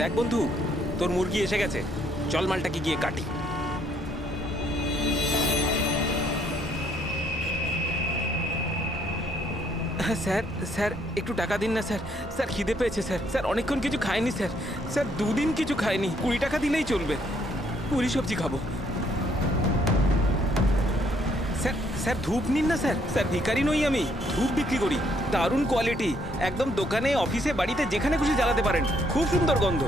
দেখ বন্ধু, তোর মুরগি এসে গেছে, চল মালটাকে গিয়ে কাটি। স্যার স্যার একটু টাকা দিন না স্যার। স্যার খিদে পেয়েছে স্যার। স্যার অনেকক্ষণ কিছু খাইনি স্যার। স্যার 2 দিন কিছু খাইনি, 20 টাকা দিলেই চলবে, পুরি সবজি খাবো। স্যার স্যার ধূপ নিন না স্যার। স্যার ভিখারি নই আমি, ধূপ বিক্রি করি, দারুণ কোয়ালিটি, একদম দোকানে অফিসে বাড়িতে যেখানে খুশি জ্বালাতে পারেন, খুব সুন্দর গন্ধ।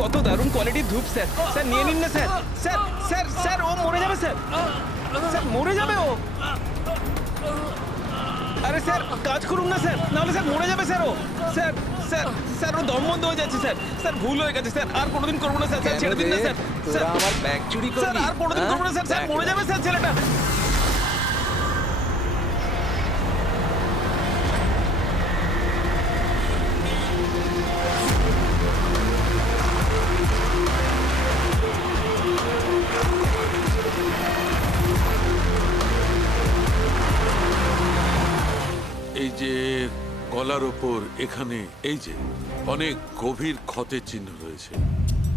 কত দারুণ কোয়ালিটির ধূপ স্যার। স্যার নিয়ে নিন না স্যার। স্যার স্যার স্যার ও মরে যাবে স্যার। স্যার মরে যাবে ও। আরে স্যার কাজ করুন না স্যার, নাহলে স্যার মরে যাবে স্যার ও। স্যার স্যার স্যার ও দম বন্ধ হয়ে যাচ্ছে স্যার। স্যার ভুল হয়ে গেছে স্যার, আর কোনোদিন করবো না স্যার। স্যার ছেড়ে দিন না স্যার। স্যার আমার ব্যাগ চুরি স্যার করবি? আর কোনোদিন করবো না স্যার। স্যার মরে যাবে স্যার ছেলেটা। এই যে গলার ওপর এখানে এই যে অনেক গভীর ক্ষতের চিহ্ন রয়েছে,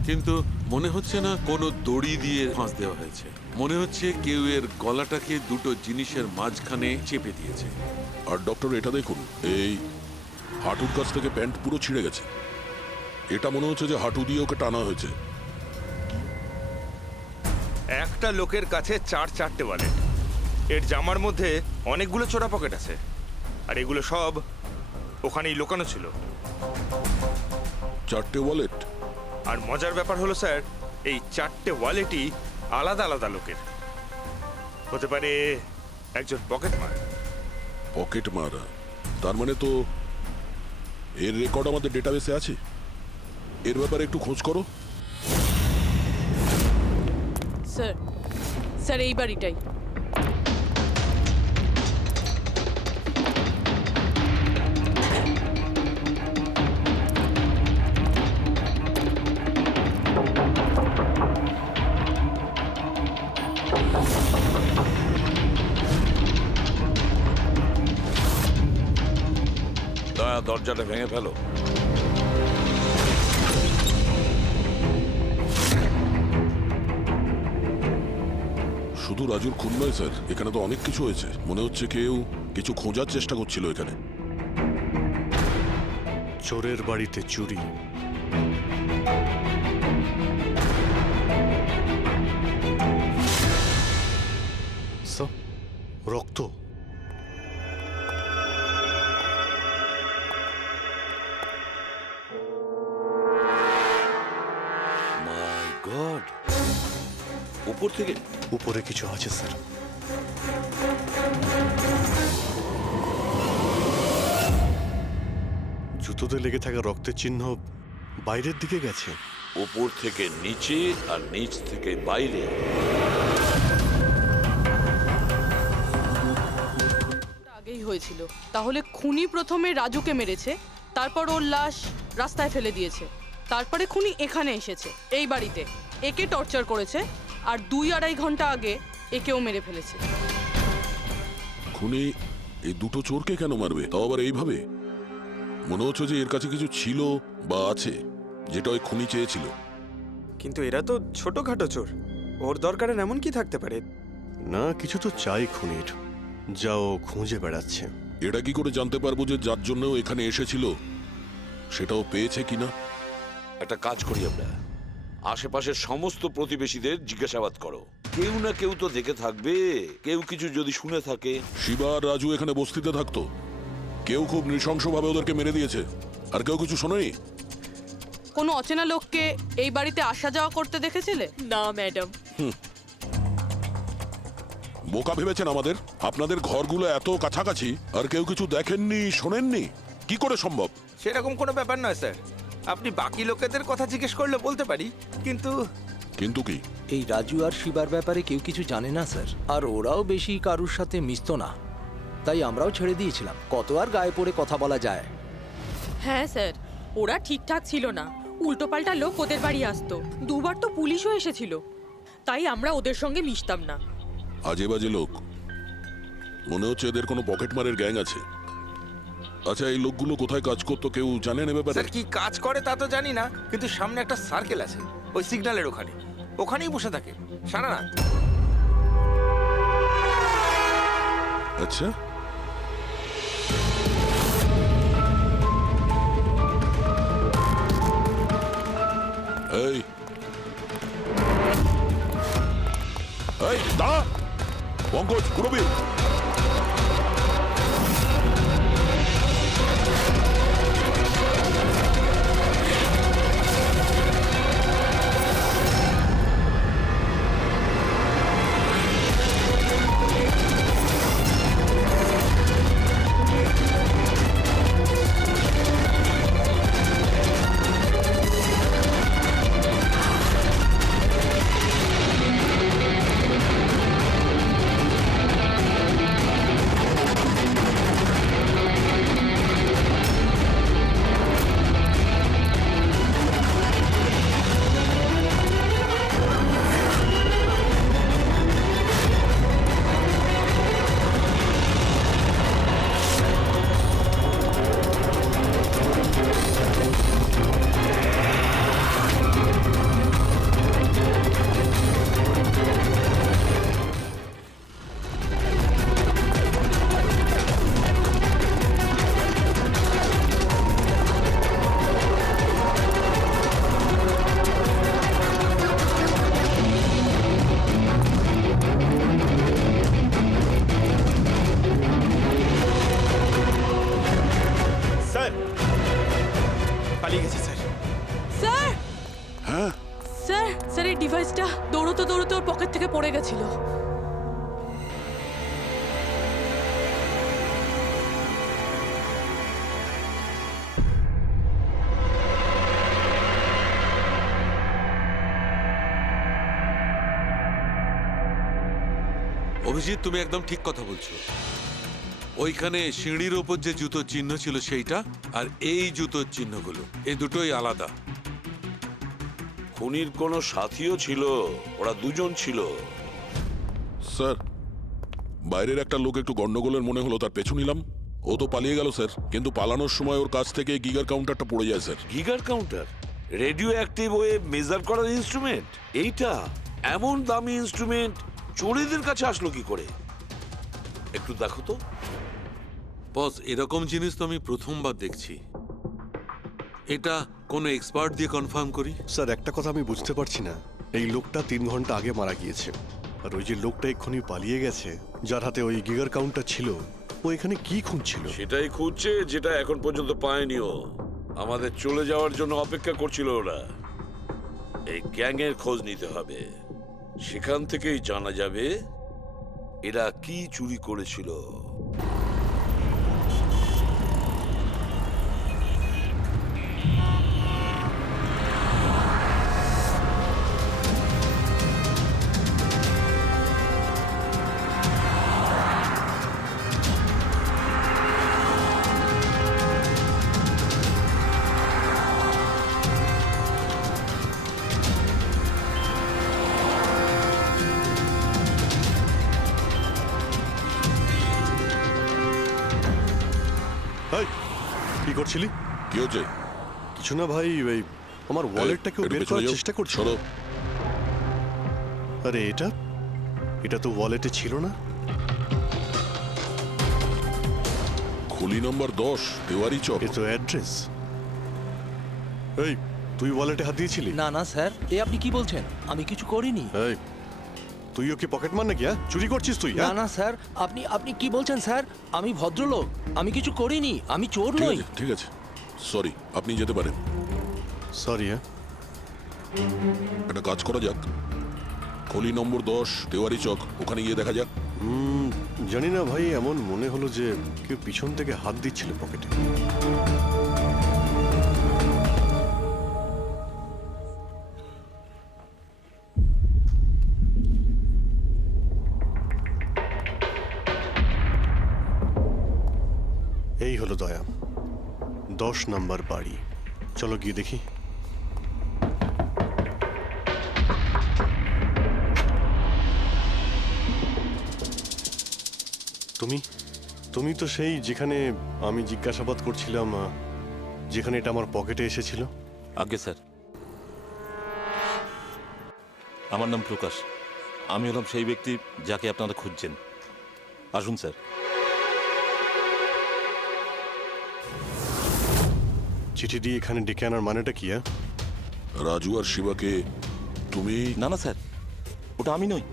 কিন্তু মনে হচ্ছে না কোনো দড়ি দিয়ে ফাঁস দেওয়া হয়েছে। মনে হচ্ছে কেউ এর গলাটাকে দুটো জিনিসের মাঝখানে চেপে দিয়েছে। আর ডক্টর এটা দেখুন, এই হাঁটুর কাছ থেকে প্যান্ট পুরো ছিঁড়ে গেছে। এটা মনে হচ্ছে যে হাঁটু দিয়ে ওকে টানা হয়েছে। একটা লোকের কাছে 4-4টে ওয়ালেট, এর জামার মধ্যে অনেকগুলো চোরা পকেট আছে, আর এগুলো সব ওখানেই লুকানো ছিল। 4টে ওয়ালেট? আর মজার ব্যাপার হলো স্যার, এই 4টে ওয়ালেটই আলাদা আলাদা লোকের। হতে পারে একজন পকেট মার। পকেট মারা? তার মানে তো এর রেকর্ড আমাদের ডেটাবেসে আছে। এর ব্যাপারে একটু খোঁজ করো। স্যার স্যার এই বাড়িটাই। দয়া দরজাটা ভেঙে ফেলো। শুধু রাজুর খুন নয় স্যার, এখানে তো অনেক কিছু হয়েছে। মনে হচ্ছে কেউ কিছু খোঁজার চেষ্টা করছিল এখানে। চোরের বাড়িতে চুরি, রক্ত। মাই গড, উপর থেকে? উপরে কিছু আছে স্যার। জুতোতে লেগে থাকা রক্তের চিহ্ন বাইরের দিকে গেছে। উপর থেকে নিচে আর নিচ থেকে বাইরে। আগেই হয়েছিল। তাহলে খুনি প্রথমে রাজুকে মেরেছে, তারপর ওর লাশ রাস্তায় ফেলে দিয়েছে, তারপরে খুনি এখানে এসেছে এই বাড়িতে, একে টর্চার করেছে, আর 2-2.5 ঘন্টা আগে একেও মেরে ফেলেছে। খুনি এই দুটো চোরকে কেন মারবে, তাও আবার এইভাবে? মনে হচ্ছে যে এর কাছে কিছু ছিল বা আছে, যেটা ওই খুনি চেয়েছিল। কিন্তু এরা তো ছোটখাটো চোর, ওর দরকারে এমন কি থাকতে পারে? না, কিছু তো চাই খুনির, যাও খুঁজে বেড়াচ্ছে। এটা কি করে জানতে পারবো যে যার জন্য ও এখানে এসেছিল সেটাও পেয়েছে কিনা? একটা কাজ করি আমরা, আশেপাশের সমস্ত প্রতিবেশীদের জিজ্ঞাসাবাদ করো। কেউ না কেউ তো দেখে থাকবে, কেউ কিছু যদি শুনে থাকে। শিবা আর রাজু এখানে বস্তিতে থাকতো, কেউ খুব নৃশংসভাবে ওদেরকে মেরে দিয়েছে, আর কেউ কিছু শোনেনি। কোনো অচেনা লোককে এই বাড়িতে আসা যাওয়া করতে দেখেছিলে? না ম্যাডাম। বোকা ভেবেছেন আমাদের? আপনাদের ঘরগুলো এত কাছাকাছি আর কেউ কিছু দেখেননি, শোনেননি? কি করে সম্ভব? সেরকম কোনো ব্যাপার নয় স্যার, আপনি বাকি লোকেদের কথা জিজ্ঞেস করলে বলতে পারি, কিন্তু কিন্তু কি? এই রাজু আর শিবার ব্যাপারে কেউ কিছু জানে না স্যার, আর ওরাও বেশি কারুর সাথে মিশতো না, তাই আমরাও ছেড়ে দিয়েছিলাম। কত আর গায়ে পড়ে কথা বলা যায়? হ্যাঁ স্যার, ওরা ঠিকঠাক ছিল না, উল্টোপাল্টা লোক ওদের বাড়ি আসতো, 2বার তো পুলিশও এসেছিল, তাই আমরা ওদের সঙ্গে মিশতাম না। আজে বাজে লোক, মনে হচ্ছে এদের কোনো পকেটমারের গ্যাং আছে। আচ্ছা, এই লোকগুলো কোথায় কাজ করতো কেউ জানেন এ ব্যাপারে? স্যার কি কাজ করে তা তো জানি না, কিন্তু সামনে একটা সার্কেল আছে ওই সিগন্যালের ওখানেই বসে থাকে সারা রাত। আচ্ছা, এই এই দাঁড়া, পঙ্কজ, পুরবীর। স্যার পালিয়ে গেছে স্যার। স্যার হ্যাঁ, স্যার স্যার এই ডিভাইসটা দৌড়তে দৌড়তে ওর পকেট থেকে পড়ে গেছিল। অভিজিৎ, তুমি একদম ঠিক কথা বলছো। ওইখানে সিঁড়ির ওপর যে জুতোর চিহ্ন ছিল সেইটা, আর এই জুতোর চিহ্নগুলো, এই দুটোই আলাদা। খুনির কোনো সাথীও ছিল, ওরা দুজন ছিল। স্যার, বাইরের একটা লোক একটু গন্ডগোলের মনে হলো, তার পেছু নিলাম। ও তো পালিয়ে গেল স্যার, কিন্তু পালানোর সময় ওর কাছ থেকে গিগার কাউন্টারটা পড়ে যায় sir. Geiger counter, radioactive way measure করার ইনস্ট্রুমেন্ট। এইটা এমন দামি ইনস্ট্রুমেন্ট চোরেদের কাছে আসলো কি করে? একটু দেখো তো। বস, এরকম জিনিস তো আমি প্রথমবার দেখছি। এটা কোনো এক্সপার্ট দিয়ে কনফার্ম করি। স্যার একটা কথা আমি বুঝতে পারছি না, এই লোকটা 3 ঘন্টা আগে মারা গিয়েছে, আর ওই যে লোকটা এক্ষুনি পালিয়ে গেছে যার হাতে ওই গিগার কাউন্টার ছিল, ও এখানে কি খুঁজছিল? সেটাই খুঁজছে যেটা এখন পর্যন্ত পায়নিও। আমাদের চলে যাওয়ার জন্য অপেক্ষা করছিল ওরা। এই গ্যাংয়ের খোঁজ নিতে হবে, সেখান থেকেই জানা যাবে এরা কি চুরি করেছিল। এই, কি করছিলি? কি হচ্ছে? কিছু না ভাই, ওই আমার ওয়ালেটটাকে একটু বের পেছনে করার যাও। চেষ্টা করছি। সরো। আরে এটা এটা তো ওয়ালেটে ছিল না। খুলি নম্বর 10, তেওয়ারি চক। এ তো অ্যাড্রেস। এই, তুই ওয়ালেটে হাত দিয়েছিলি? না না স্যার, এ আপনি কি বলছেন? আমি কিছু করিনি। এই, তুই ওকে পকেট মার নাকি? হ্যাঁ, চুরি করছিস তুই? না হ্যাঁ? না স্যার, আপনি আপনি কি বলছেন স্যার? আমি ভদ্রলোক, আমি কিছু করিনি, আমি চোর ঠিক নই। আছে, ঠিক আছে, সরি, আপনি যেতে পারেন। সরি। হ্যাঁ, একটা কাজ করা যাক, খলি নম্বর 10, তেওয়ারি চক, ওখানে গিয়ে দেখা যাক। জানি না ভাই, এমন মনে হলো যে কেউ পিছন থেকে হাত দিচ্ছিল পকেটে। এই হলো দয়া, 10 নম্বর বাড়ি। চলো গিয়ে দেখি। তুমি তুমি তো সেই যেখানে আমি জিজ্ঞাসাবাদ করছিলাম, যেখানে এটা আমার পকেটে এসেছিল। আজ্ঞে স্যার, আমার নাম প্রকাশ। আমি হলাম সেই ব্যক্তি যাকে আপনারা খুঁজছেন। আসুন স্যার। চিঠি দিয়ে এখানে ডেকে আনার মানেটা কি? রাজু আর শিবাকে তুমি? না না স্যার, ওটা আমি নই।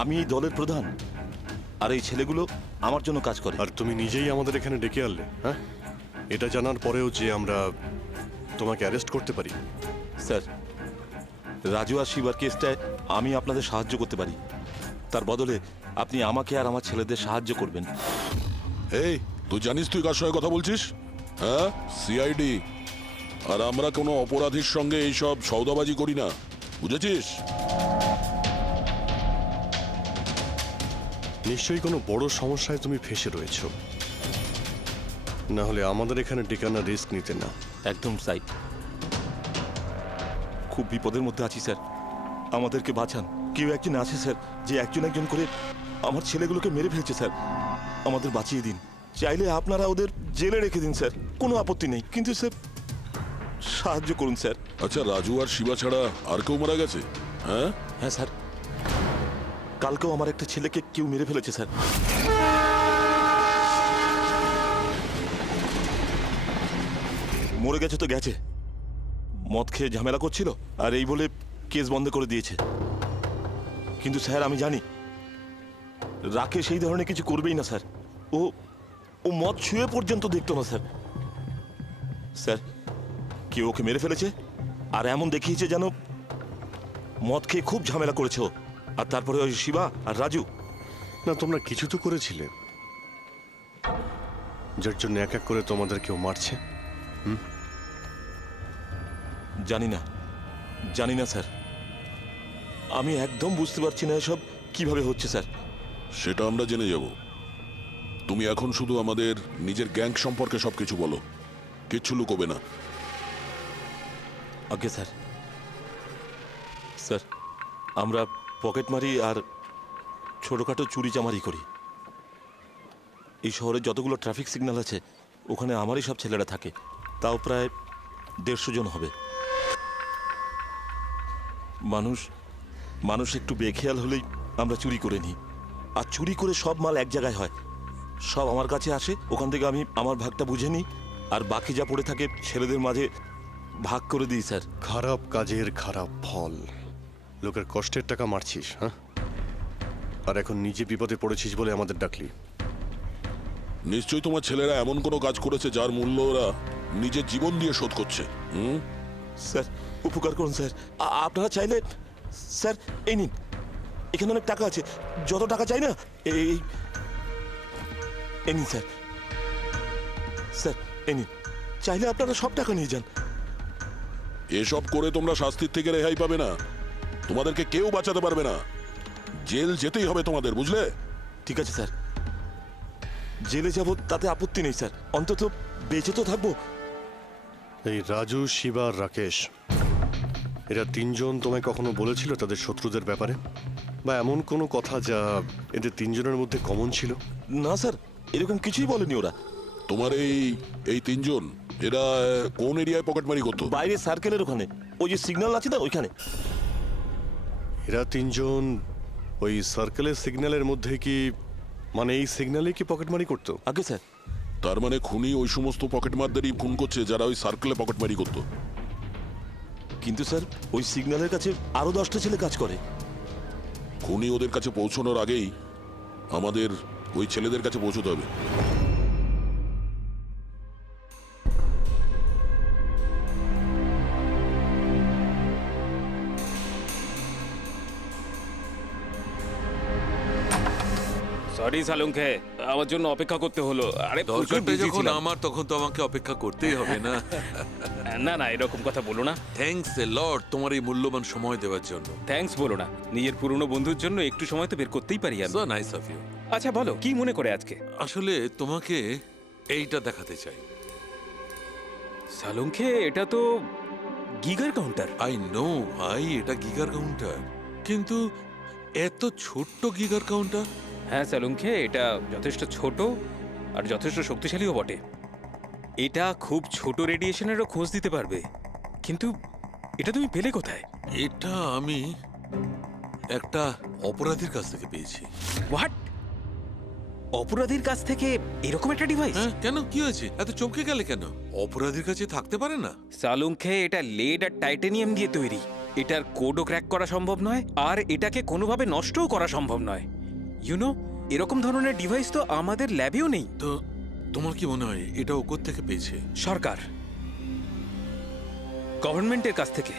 আমি এই দলের প্রধান, আর এই ছেলেগুলো আমার জন্য কাজ করে। আর তুমি নিজেই আমাদের এখানে ডেকে আনলে? হ্যাঁ, এটা জানার পরেও যে আমরা তোমাকে অ্যারেস্ট করতে পারি? স্যার, রাজু আর শিবার কেসটায় আমি আপনাদের সাহায্য করতে পারি। তার বদলে আপনি আমাকে আর আমার ছেলেদের সাহায্য করবেন। এই, তুই জানিস তুই কার সঙ্গে কথা বলছিস? হ্যাঁ, সিআইডি। আর আমরা কোনো অপরাধীর সঙ্গে এইসব সৌদাবাজি করি না, বুঝেছিস? নিশ্চয়ই কোনো বড় সমস্যায় তুমি ফেঁসে রয়েছ, না হলে আমাদের এখানে ডেকে আনার রিস্ক নিতে না। একদম সাইড। খুব বিপদের মধ্যে আছি স্যার, আমাদেরকে বাঁচান। কেউ একজন আছে স্যার, যে একজন একজন করে আমার ছেলেগুলোকে মেরে ফেলছে স্যার। আমাদের বাঁচিয়ে দিন। চাইলে আপনারা ওদের জেলে রেখে দিন স্যার, কোনো আপত্তি নেই, কিন্তু স্যার সাহায্য করুন স্যার। আচ্ছা, রাজু আর শিবা ছাড়া আর কেউ মারা গেছে? হ্যাঁ হ্যাঁ স্যার, কালকেও আমার একটা ছেলেকে কেউ মেরে ফেলেছে স্যার। মরে গেছে তো গেছে, মদ খেয়ে ঝামেলা করছিল আর এই বলে কেস বন্ধ করে দিয়েছে। কিন্তু স্যার আমি জানি রাকেশ সেই ধরনের কিছু করবেই না স্যার। ও ও মদ ছুঁয়ে পর্যন্ত দেখতো না স্যার। স্যার, কেউ ওকে মেরে ফেলেছে আর এমন দেখিয়েছে যেন মদ খেয়ে খুব ঝামেলা করেছে ও। আর তারপরে ওই শিবা আর রাজু। না, তোমরা কিছু তো করেছিলে, যার জন্য এক এক করে তোমাদের কেউ মারছে। জানি না, জানি না স্যার। আমি একদম বুঝতে পারছি না এসব কিভাবে হচ্ছে স্যার। সেটা আমরা জেনে যাব। তুমি এখন শুধু আমাদের নিজের গ্যাং সম্পর্কে সবকিছু বলো, কিচ্ছু লুকোবে না। আজ্ঞে স্যার। স্যার, আমরা পকেটমারি আর ছোটোখাটো চুরি চামারি করি। এই শহরে যতগুলো ট্রাফিক সিগন্যাল আছে ওখানে আমারই সব ছেলেরা থাকে, তাও প্রায় 150 জন হবে। মানুষ একটু বেখেয়াল হলেই আমরা চুরি করে নিই, আর চুরি করে সব মাল এক জায়গায় হয়, সব আমার কাছে আসে। ওখান থেকে আমি আমার ভাগটা বুঝে নিই, আর বাকি যা পড়ে থাকে ছেলেদের মাঝে ভাগ করে দিই স্যার। খারাপ কাজের খারাপ ফল। লোকের কষ্টের টাকা মারছিস, হ্যাঁ? আর এখন নিজে বিপদে পড়েছিস বলে আমাদের ডাকলি। নিশ্চয়ই তোমার ছেলেরা এমন কোনো কাজ করেছে যার মূল্য ওরা নিজের জীবন দিয়ে শোধ করছে। স্যার, উপকার করুন স্যার। আপনারা চাইলে স্যার এই নিন, এখানে অনেক টাকা আছে, যত টাকা চাই না এই নিন স্যার। স্যার এই নিন, চাইলে আপনারা সব টাকা নিয়ে যান। এসব করে তোমরা শাস্তির থেকে রেহাই পাবে না, তোমাদেরকে কেউ বাঁচাতে পারবে না। জেল যেতেই হবে তোমাদের, বুঝলে? ঠিক আছে স্যার, জেলে যাব তাতে আপত্তি নেই স্যার, অন্তত বেঁচে তো থাকবো। এই রাজু, শিবা আর রাকেশ, এরা তিনজন তোমায় কখনো বলেছিল তাদের শত্রুদের ব্যাপারে, বা এমন কোনো কথা যা এদের তিনজনের মধ্যে কমন ছিল? না স্যার, এরকম কিছুই বলেনি ওরা। তোমার এই তিনজন এরা কোন এরিয়ায় পকেটমারি করতো? বাইরে সার্কেলের ওখানে, ওই যে সিগন্যাল আছে না ওইখানে। এরা তিনজন ওই সার্কেলের সিগন্যালের মধ্যে কি, মানে এই সিগন্যালে কি পকেটমারি করতো? আগে স্যার। তার মানে খুনি ওই সমস্ত পকেটমারদেরই খুন করছে যারা ওই সার্কেলে পকেটমারি করতো। কিন্তু স্যার ওই সিগন্যালের কাছে আরো 10টা ছেলে কাজ করে। খুনি ওদের কাছে পৌঁছানোর আগেই আমাদের ওই ছেলেদের কাছে পৌঁছতে হবে। সরি সালুঙ্কে, আমার জন্য অপেক্ষা করতে হলো। আরে প্রচুর দরকারটা busy যখন ছিলাম। আমার, তখন তো আমাকে অপেক্ষা করতেই হবে না? না না, এরকম কথা বলো না। থ্যাঙ্কস এ লট তোমার এই মূল্যবান সময় দেওয়ার জন্য। থ্যাঙ্কস বলো না, নিজের পুরনো বন্ধুর জন্য একটু সময় তো বের করতেই পারি আমি। So nice of you. আচ্ছা বলো, কি মনে করে আজকে? আসলে তোমাকে এইটা দেখাতে চাই। সালুঙ্কে, এটা তো গিগার কাউন্টার। আই নো ভাই, এটা গিগার কাউন্টার, কিন্তু এত ছোট্ট গিগার কাউন্টার হ্যাঁ সালুঙ্খে, এটা যথেষ্ট ছোট আর যথেষ্ট শক্তিশালীও বটে। এটা খুব ছোট রেডিয়েশনেরও খোঁজ দিতে পারবে। কিন্তু এটা তুমি পেলে কোথায়? এটা আমি একটা অপরাধীর কাছ থেকে পেয়েছি। হোয়াট? অপরাধীর কাছ থেকে এরকম একটা ডিভাইস? হ্যাঁ, কেন কি হয়েছে? এত চমকে গেলে কেন? অপরাধীর কাছে থাকতে পারে না? সালুঙ্খে, এটা লেড আর টাইটানিয়াম দিয়ে তৈরি। এটার কোডও ক্র্যাক করা সম্ভব নয়, আর এটাকে কোনোভাবে নষ্টও করা সম্ভব নয়। ইউনো, এরকম ধরনের ডিভাইস তো আমাদের ল্যাবেও নেই। তো তোমার কি মনে হয় এটা ও থেকে পেয়েছে? সরকার, গভর্নমেন্টের কাছ থেকে।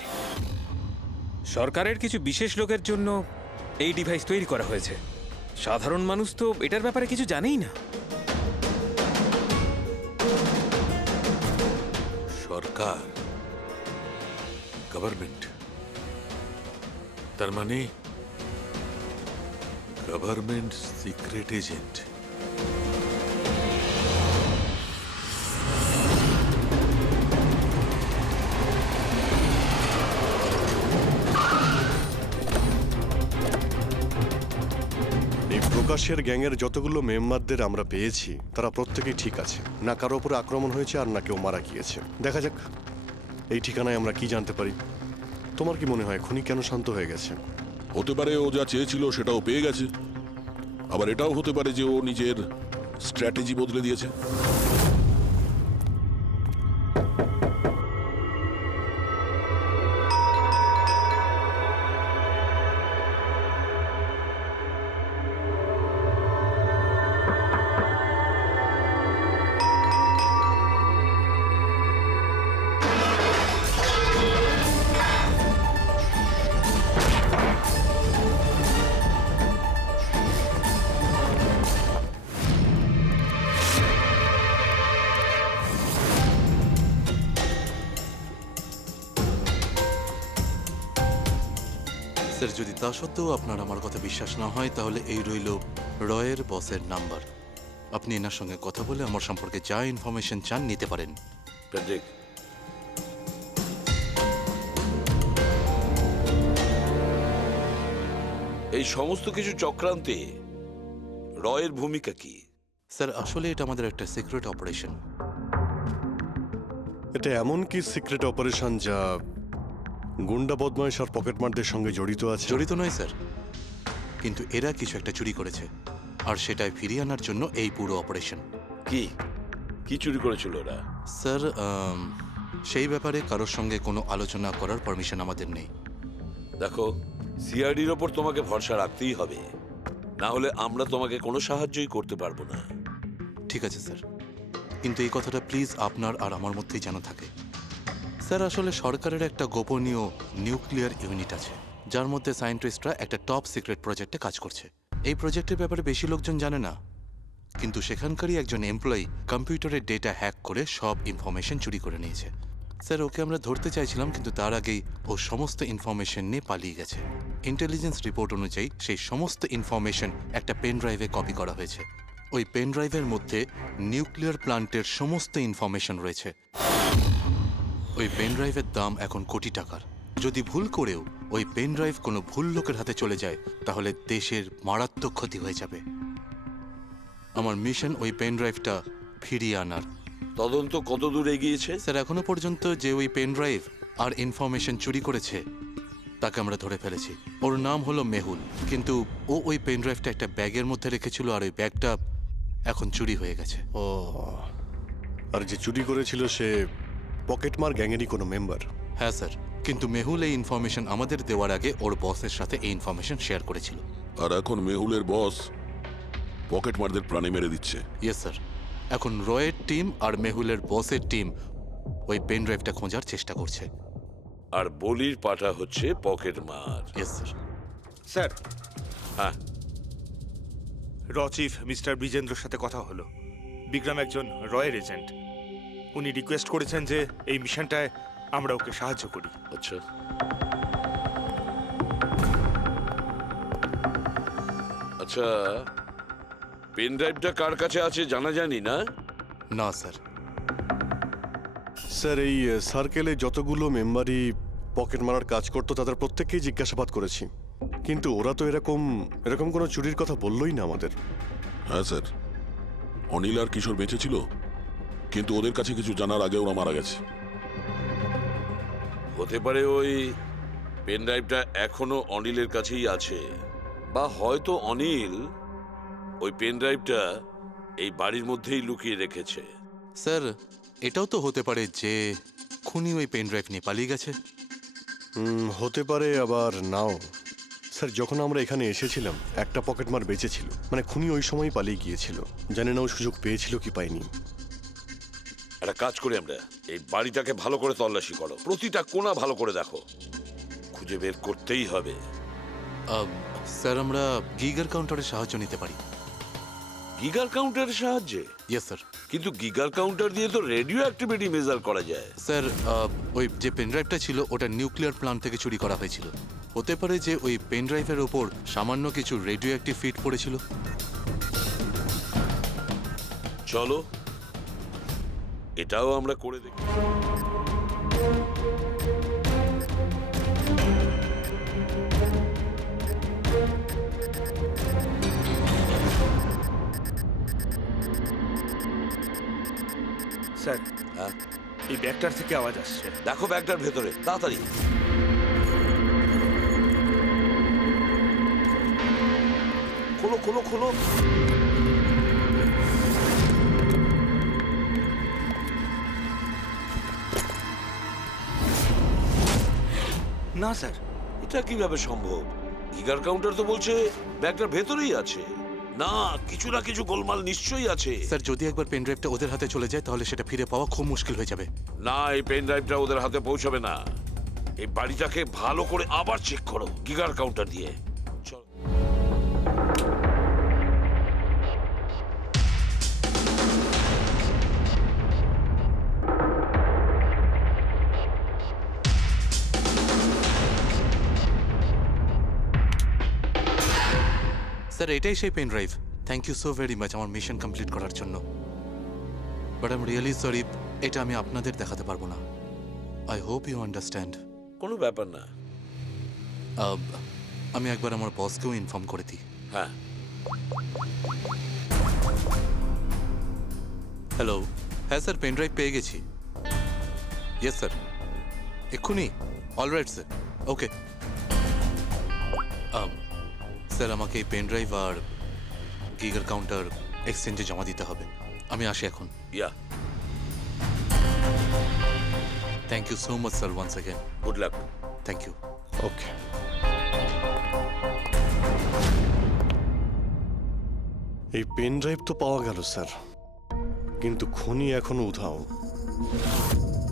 সরকারের কিছু বিশেষ লোকের জন্য এই ডিভাইস তৈরি করা হয়েছে। সাধারণ মানুষ তো এটার ব্যাপারে কিছু জানেই না। সরকার, গভর্নমেন্ট, তার মানে গভর্নমেন্ট সিক্রেট এজেন্ট। এই প্রকাশের গ্যাংয়ের যতগুলো মেম্বারদের আমরা পেয়েছি তারা প্রত্যেকেই ঠিক আছে। না কারো উপরে আক্রমণ হয়েছে আর না কেউ মারা গিয়েছে। দেখা যাক এই ঠিকানায় আমরা কি জানতে পারি। তোমার কি মনে হয় খুনি কেন শান্ত হয়ে গেছে? হতে পারে ও যা চেয়েছিল সেটাও পেয়ে গেছে, আবার এটাও হতে পারে যে ও নিজের স্ট্র্যাটেজি বদলে দিয়েছে। স্যার, যদি তা সত্ত্বেও আপনার আমার কথা বিশ্বাস না হয় তাহলে এই রইল রয়ের বসের নাম্বার। আপনি এনার সঙ্গে কথা বলে আমার সম্পর্কে যা ইনফরমেশন চান নিতে পারেন। প্যাট্রিক, এই সমস্ত কিছু চক্রান্তে রয়ের ভূমিকা কি? স্যার, আসলে এটা আমাদের একটা সিক্রেট অপারেশন। এটা এমন কি সিক্রেট অপারেশন যা গুন্ডা বদমাইশ আর পকেটমারদের সঙ্গে জড়িত আছে? জড়িত নয় স্যার, কিন্তু এরা কিছু একটা চুরি করেছে, আর সেটাই ফিরিয়ে আনার জন্য এই পুরো অপারেশন। কি কি চুরি করেছিল ওরা? স্যার, সেই ব্যাপারে কারোর সঙ্গে কোনো আলোচনা করার পারমিশন আমাদের নেই। দেখো, সিআইডির ওপর তোমাকে ভরসা রাখতেই হবে, না হলে আমরা তোমাকে কোনো সাহায্যই করতে পারবো না। ঠিক আছে স্যার, কিন্তু এই কথাটা প্লিজ আপনার আর আমার মধ্যেই যেন থাকে। স্যার, আসলে সরকারের একটা গোপনীয় নিউক্লিয়ার ইউনিট আছে, যার মধ্যে সায়েন্টিস্টরা একটা টপ সিক্রেট প্রজেক্টে কাজ করছে। এই প্রজেক্টের ব্যাপারে বেশি লোকজন জানে না, কিন্তু সেখানকারই একজন এমপ্লয়ি কম্পিউটারের ডেটা হ্যাক করে সব ইনফরমেশন চুরি করে নিয়েছে। স্যার, ওকে আমরা ধরতে চাইছিলাম, কিন্তু তার আগেই ও সমস্ত ইনফরমেশন নিয়ে পালিয়ে গেছে। ইন্টেলিজেন্স রিপোর্ট অনুযায়ী সেই সমস্ত ইনফরমেশন একটা পেন ড্রাইভে কপি করা হয়েছে। ওই পেন ড্রাইভের মধ্যে নিউক্লিয়ার প্ল্যান্টের সমস্ত ইনফরমেশন রয়েছে। ওই পেন ড্রাইভের দাম এখন কোটি টাকার। যদি ভুল করেও ওই পেন ড্রাইভ কোনো ভুল লোকের হাতে চলে যায় তাহলে দেশের মারাত্মক ক্ষতি হয়ে যাবে। আমার মিশন ওই পেন ড্রাইভটা ফিরিয়ে আনার। তদন্ত কত দূর এগিয়েছে? স্যার, এখনো পর্যন্ত যে ওই পেন ড্রাইভ আর ইনফরমেশন চুরি করেছে তাকে আমরা ধরে ফেলেছি। ওর নাম হলো মেহুল, কিন্তু ও ওই পেন ড্রাইভটা একটা ব্যাগের মধ্যে রেখেছিল, আর ওই ব্যাগটা এখন চুরি হয়ে গেছে। ও, আর যে চুরি করেছিল সে পকেটমার গ্যাংয়েরই কোনো মেম্বার? হ্যাঁ স্যার, কিন্তু মেহুল এই ইনফরমেশন আমাদের দেওয়ার আগে ওর বসের সাথে এই ইনফরমেশন শেয়ার করেছিল। আর এখন মেহুলের বস পকেটমারদের প্রাণে মেরে দিচ্ছে। ইয়েস স্যার, এখন রয়ের টিম আর মেহুলের বসের টিম ওই পেন ড্রাইভটা খোঁজার চেষ্টা করছে। আর বলির পাটা হচ্ছে পকেটমার। Yes sir. স্যার, হ্যাঁ, র চিফ মিস্টার বিজেন্দ্রর সাথে কথা হলো। বিক্রম একজন রয়ের এজেন্ট। উনি রিকোয়েস্ট করেছেন যে এই মিশনটায় আমরা ওকে সাহায্য করি। আচ্ছা। আচ্ছা, পেন ড্রাইভটা কার কাছে আছে জানা জানি না? না স্যার। স্যার, এই সার্কেলে যতগুলো মেম্বারই পকেট মারার কাজ করতো তাদের প্রত্যেককেই জিজ্ঞাসাবাদ করেছি, কিন্তু ওরা তো এরকম এরকম কোনো চুরির কথা বললোই না আমাদের। হ্যাঁ স্যার, অনিল আর কিশোর বেঁচে ছিল, কিন্তু ওদের কাছে কিছু জানার আগে ওরা মারা গেছে। হতে পারে ওই পেন ড্রাইভটা এখনো অনিলের কাছেই আছে, বা হয়তো অনিল ওই পেন ড্রাইভটা এই বাড়ির মধ্যেই লুকিয়ে রেখেছে। স্যার, এটাও তো হতে পারে যে খুনি ওই পেন ড্রাইভ নিয়ে পালিয়ে গেছে। হতে পারে, আবার নাও। স্যার, যখন আমরা এখানে এসেছিলাম একটা পকেটমার বেঁচে ছিল, মানে খুনি ওই সময় পালিয়ে গিয়েছিল। জানি না ও সুযোগ পেয়েছিল কি পায়নি। একটা কাজ করি আমরা, এই বাড়িটাকে ভালো করে তল্লাশি করো, প্রতিটা কোণা ভালো করে দেখো, খুঁজে বের করতেই হবে। স্যার, আমরা গিগার কাউন্টারের সাহায্য নিতে পারি। গিগার কাউন্টারের সাহায্যে? Yes sir. কিন্তু গিগার কাউন্টার দিয়ে তো রেডিও অ্যাক্টিভিটি মেজার করা যায়। স্যার, ওই যে পেন ড্রাইভটা ছিল ওটা নিউক্লিয়ার প্ল্যান্ট থেকে চুরি করা হয়েছিল। হতে পারে যে ওই পেন ড্রাইভের ওপর সামান্য কিছু রেডিও অ্যাক্টিভ ফিট পড়েছিল। চলো এটাও আমরা করে দেখি। স্যার, হ্যাঁ, এই ব্যাগটার থেকে আওয়াজ আসছে। দেখো ব্যাগটার ভেতরে, তাড়াতাড়ি। খোলো খোলো খোলো। না স্যার, এটা কিভাবে সম্ভব? গিগার কাউন্টার তো বলছে ব্যাগটার ভেতরেই আছে। না, কিছু না কিছু গোলমাল নিশ্চয়ই আছে। স্যার, যদি একবার পেন ড্রাইভটা ওদের হাতে চলে যায় তাহলে সেটা ফিরে পাওয়া খুব মুশকিল হয়ে যাবে। না, এই পেন ড্রাইভটা ওদের হাতে পৌঁছাবে না। এই বাড়িটাকে ভালো করে আবার চেক করো গিগার কাউন্টার দিয়ে। চল। স্যার, এটাই সেই pen drive. Thank you so very much আমার মিশন কমপ্লিট করার জন্য। But I am really sorry, এটা আমি আপনাদের দেখাতে পারবো না। I hope you understand. কোনো ব্যাপার না। আমি একবার আমার বসকেও ইনফর্ম করে দিই। হ্যাঁ। হ্যালো। হ্যাঁ স্যার, পেন ড্রাইভ পেয়ে গেছি। ইয়েস স্যার, এক্ষুনি? Alright sir, okay. স্যার, আমাকে এই পেন ড্রাইভ আর গিগার কাউন্টার এক্সচেঞ্জে জমা দিতে হবে। আমি আসি এখন। Yeah, thank you so much sir, once again. Good luck. Thank you. Okay. এই পেন ড্রাইভ তো পাওয়া গেল স্যার, কিন্তু খুনি এখনো উধাও।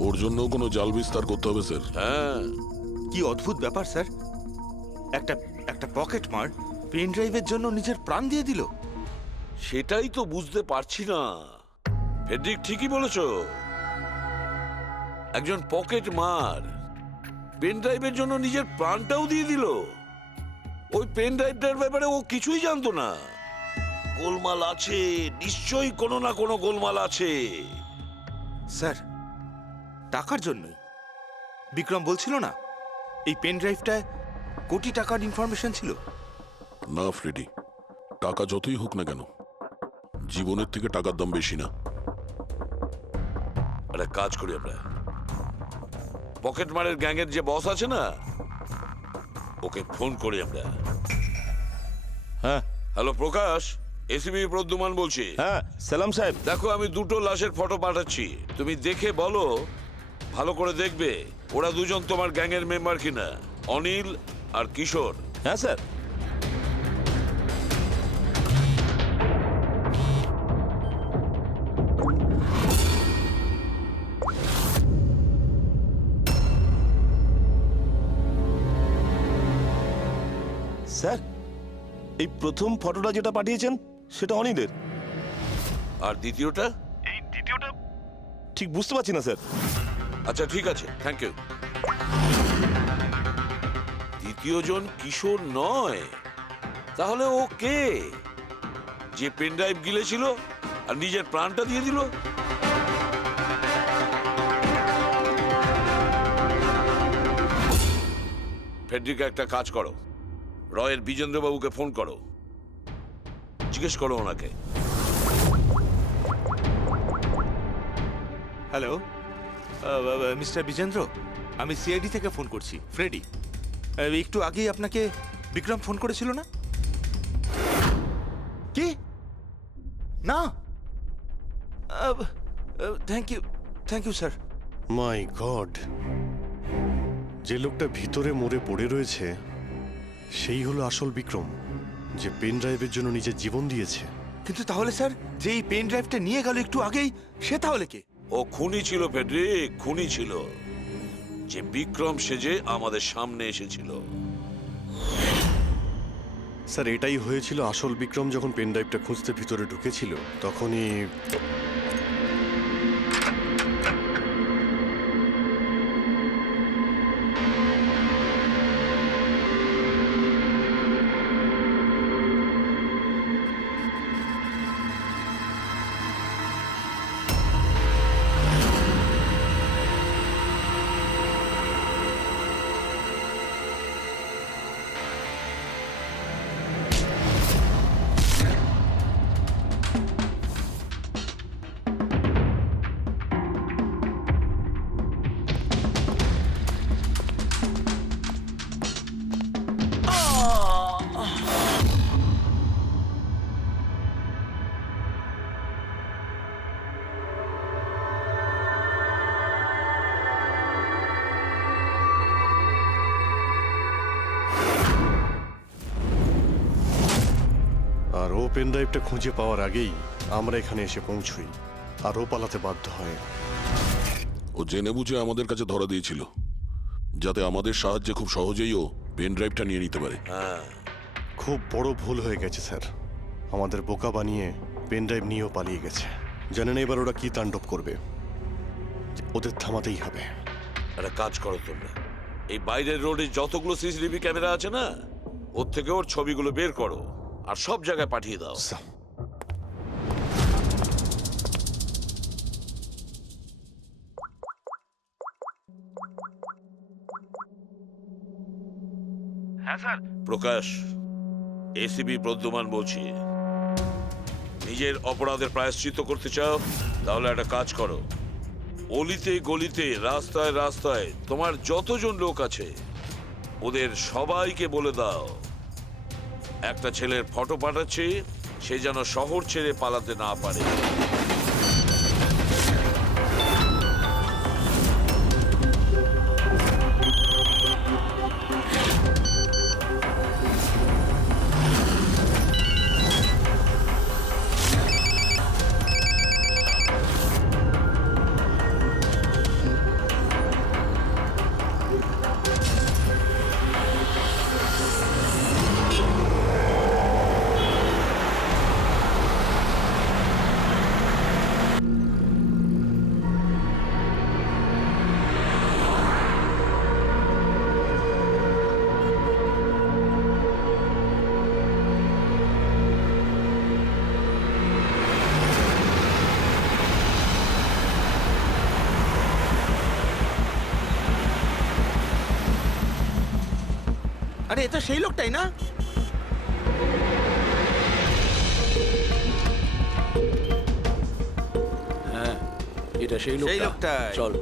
ওর জন্য কোনো জাল বিস্তার করতে হবে স্যার। হ্যাঁ। কি অদ্ভুত ব্যাপার স্যার, একটা একটা পকেট মার পেন ড্রাইভের জন্য নিজের প্রাণ দিয়ে দিল। সেটাই তো বুঝতে পারছি না। ফেডরিক ঠিকই বলেছ, একজন পকেট মার পেন ড্রাইভের জন্য নিজের প্রাণটাও দিয়ে দিল। ওই পেন ড্রাইভটার ব্যাপারে ও কিছুই জানতো না। গোলমাল আছে, নিশ্চয়ই কোনো না কোনো গোলমাল আছে। স্যার, টাকার জন্যই বিক্রম বলছিল না এই পেন ড্রাইভটায় কোটি টাকার ইনফরমেশন ছিল। না ফ্রেডি, টাকা যতই হোক না কেন, জীবনের থেকে টাকার দাম বেশি না। একটা কাজ করি আমরা, পকেট মারের গ্যাংয়ের যে বস আছে না, ওকে ফোন করি আমরা। হ্যাঁ। হ্যালো প্রকাশ, এসিবি প্রদ্যুমান বলছি। হ্যাঁ সালাম সাহেব। দেখো, আমি দুটো লাশের ফটো পাঠাচ্ছি, তুমি দেখে বলো, ভালো করে দেখবে ওরা দুজন তোমার গ্যাংয়ের মেম্বার কিনা, অনিল আর কিশোর। হ্যাঁ স্যার। স্যার, এই প্রথম ফটোটা যেটা পাঠিয়েছেন সেটা অনিলের। আর দ্বিতীয়টা? এই দ্বিতীয়টা ঠিক বুঝতে পারছি না স্যার। আচ্ছা ঠিক আছে, থ্যাংক ইউ। দ্বিতীয়জন কিশোর নয়, তাহলে ও কে? যে পেন ড্রাইভ গিলেছিল আর নিজের প্রাণটা দিয়ে দিল? ফেডরিক, একটা কাজ করো, রয়ের বিজেন্দ্রবাবুকে ফোন করো, জিজ্ঞেস করো ওনাকে। হ্যালো মিস্টার বিজেন্দ্র, আমি সিআইডি থেকে ফোন করছি, ফ্রেডি। একটু আগেই আপনাকে বিক্রম ফোন করেছিল না? কি না? Thank you sir. My god, যে লোকটা ভিতরে মরে পড়ে রয়েছে সেই হলো আসল বিক্রম, যে পেন ড্রাইভের জন্য নিজের জীবন দিয়েছে। কিন্তু তাহলে স্যার, যে এই পেন ড্রাইভটা নিয়ে গেল একটু আগেই, সে তাহলে কে? ও খুনি ছিল ফেডরিক, খুনি ছিল, যে বিক্রম সেজে আমাদের সামনে এসেছিল। স্যার, এটাই হয়েছিল। আসল বিক্রম যখন পেন ড্রাইভটা খুঁজতে ভিতরে ঢুকেছিল তখনই আর ও পেন ড্রাইভটা খুঁজে পাওয়ার আগেই আমরা এখানে এসে পৌঁছই, আর ও পালাতে বাধ্য হয়। ও জেনে বুঝে আমাদের কাছে ধরা দিয়েছিল, যাতে আমাদের সাহায্যে খুব সহজেই ও পেন ড্রাইভটা নিয়ে নিতে পারে। খুব বড় ভুল হয়ে গেছে স্যার, আমাদের বোকা বানিয়ে পেন ড্রাইভ নিয়েও পালিয়ে গেছে। জানেন এবার ওরা কি তাণ্ডব করবে, ওদের থামাতেই হবে। একটা কাজ করো তোমরা, এই বাইরের রোডে যতগুলো সিসিটিভি ক্যামেরা আছে না, ওর থেকে ওর ছবিগুলো বের করো আর সব জায়গায় পাঠিয়ে দাও। হ্যাঁ স্যার। প্রকাশ, এসিবি প্রদ্যুমান বলছি। নিজের অপরাধের প্রায়শ্চিত্ত করতে চাও? তাহলে একটা কাজ করো, অলিতে গলিতে রাস্তায় রাস্তায় তোমার যতজন লোক আছে ওদের সবাইকে বলে দাও একটা ছেলের ফটো পাঠাচ্ছি, সে যেন শহর ছেড়ে পালাতে না পারে। আরে এ তো সেই লোকটাই না? হ্যাঁ, এটা সেই সেই লোকটা। লোকটাই। চল।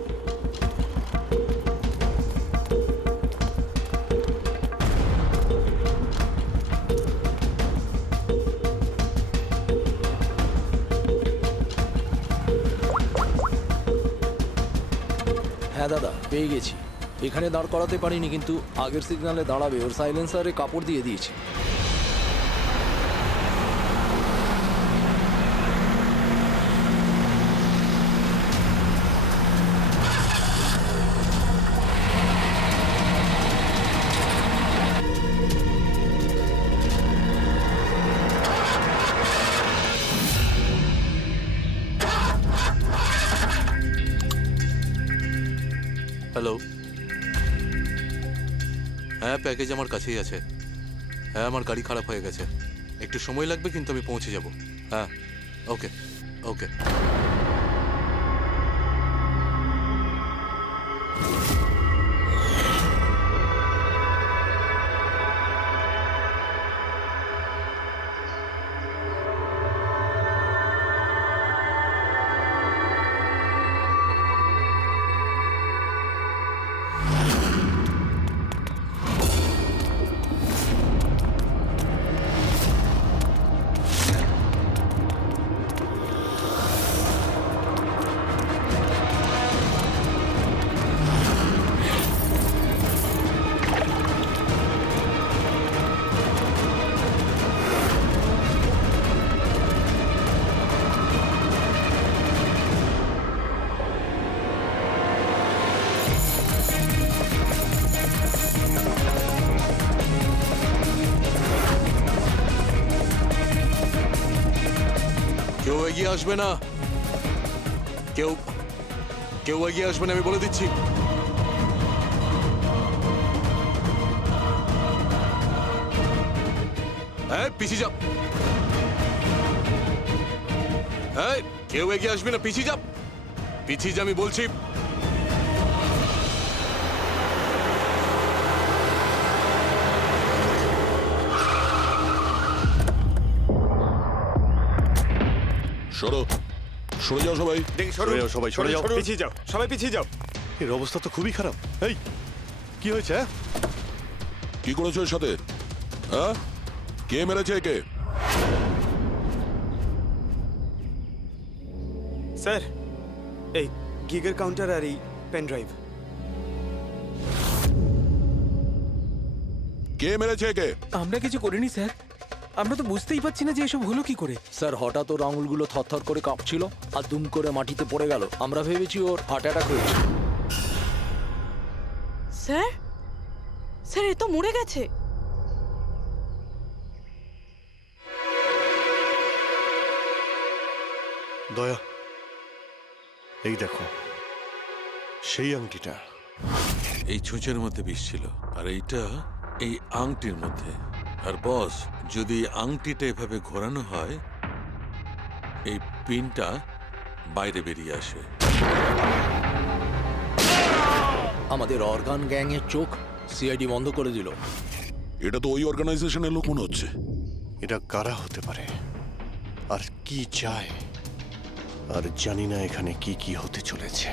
হ্যাঁ দাদা, পেয়ে গেছি। এখানে দাঁড় করাতে পারিনি, কিন্তু আগের সিগন্যালে দাঁড়াবে, ওর সাইলেন্সারে কাপড় দিয়ে দিয়েছি। হ্যালো, হ্যাঁ প্যাকেজ আমার কাছেই আছে। হ্যাঁ, আমার গাড়ি খারাপ হয়ে গেছে, একটু সময় লাগবে, কিন্তু আমি পৌঁছে যাব। হ্যাঁ, ওকে ওকে। এগিয়ে আসবে না, কেউ কেউ এগিয়ে আসবে না, আমি বলে দিচ্ছি। এই, পিছিয়ে যাও। এই, কেউ এগিয়ে আসবে না, পিছিয়ে যাও, পিছিয়ে যা, আমি বলছি। সরো, সরে যাও সবাই। দেখি সরে যাও সবাই, সরে যাও। পিছিয়ে যাও, সবাই পিছিয়ে যাও। এর অবস্থা তো খুবই খারাপ। এই কি হয়েছে? হ্যাঁ? কি করেছো এর সাথে? হ্যাঁ, কে মেরেছে একে? স্যার, এই গিগার কাউন্টার আর এই পেন ড্রাইভ। কে মেরেছে একে? আমরা কিছু করিনি স্যার, আমরা তো বুঝতেই পারছি না যে এসব হলো কি করে। স্যার হঠাৎ ওর আঙুলগুলো থরথর করে কাঁপছিল আর দুম করে মাটিতে পড়ে গেল। আমরা ভেবেছি ওর হার্ট অ্যাটাক হয়েছে। স্যার, স্যার এ তো মরে গেছে। দয়া, এই দেখো সেই আংটিটা। এই ছুঁচের মধ্যে বিষ ছিল, আর এইটা এই আংটির মধ্যে। আর বস, যদি এই আংটিটা এভাবে ঘোরানো হয়, এই পিনটা বাইরে বেরিয়ে আসে। আমাদের অর্গান গ্যাংয়ের চোখ সিআইডি বন্ধ করে দিল। এটা তো ওই অর্গানাইজেশনের লোক মনে হচ্ছে। এটা কারা হতে পারে আর কি চায়? আর জানি না এখানে কি কি হতে চলেছে।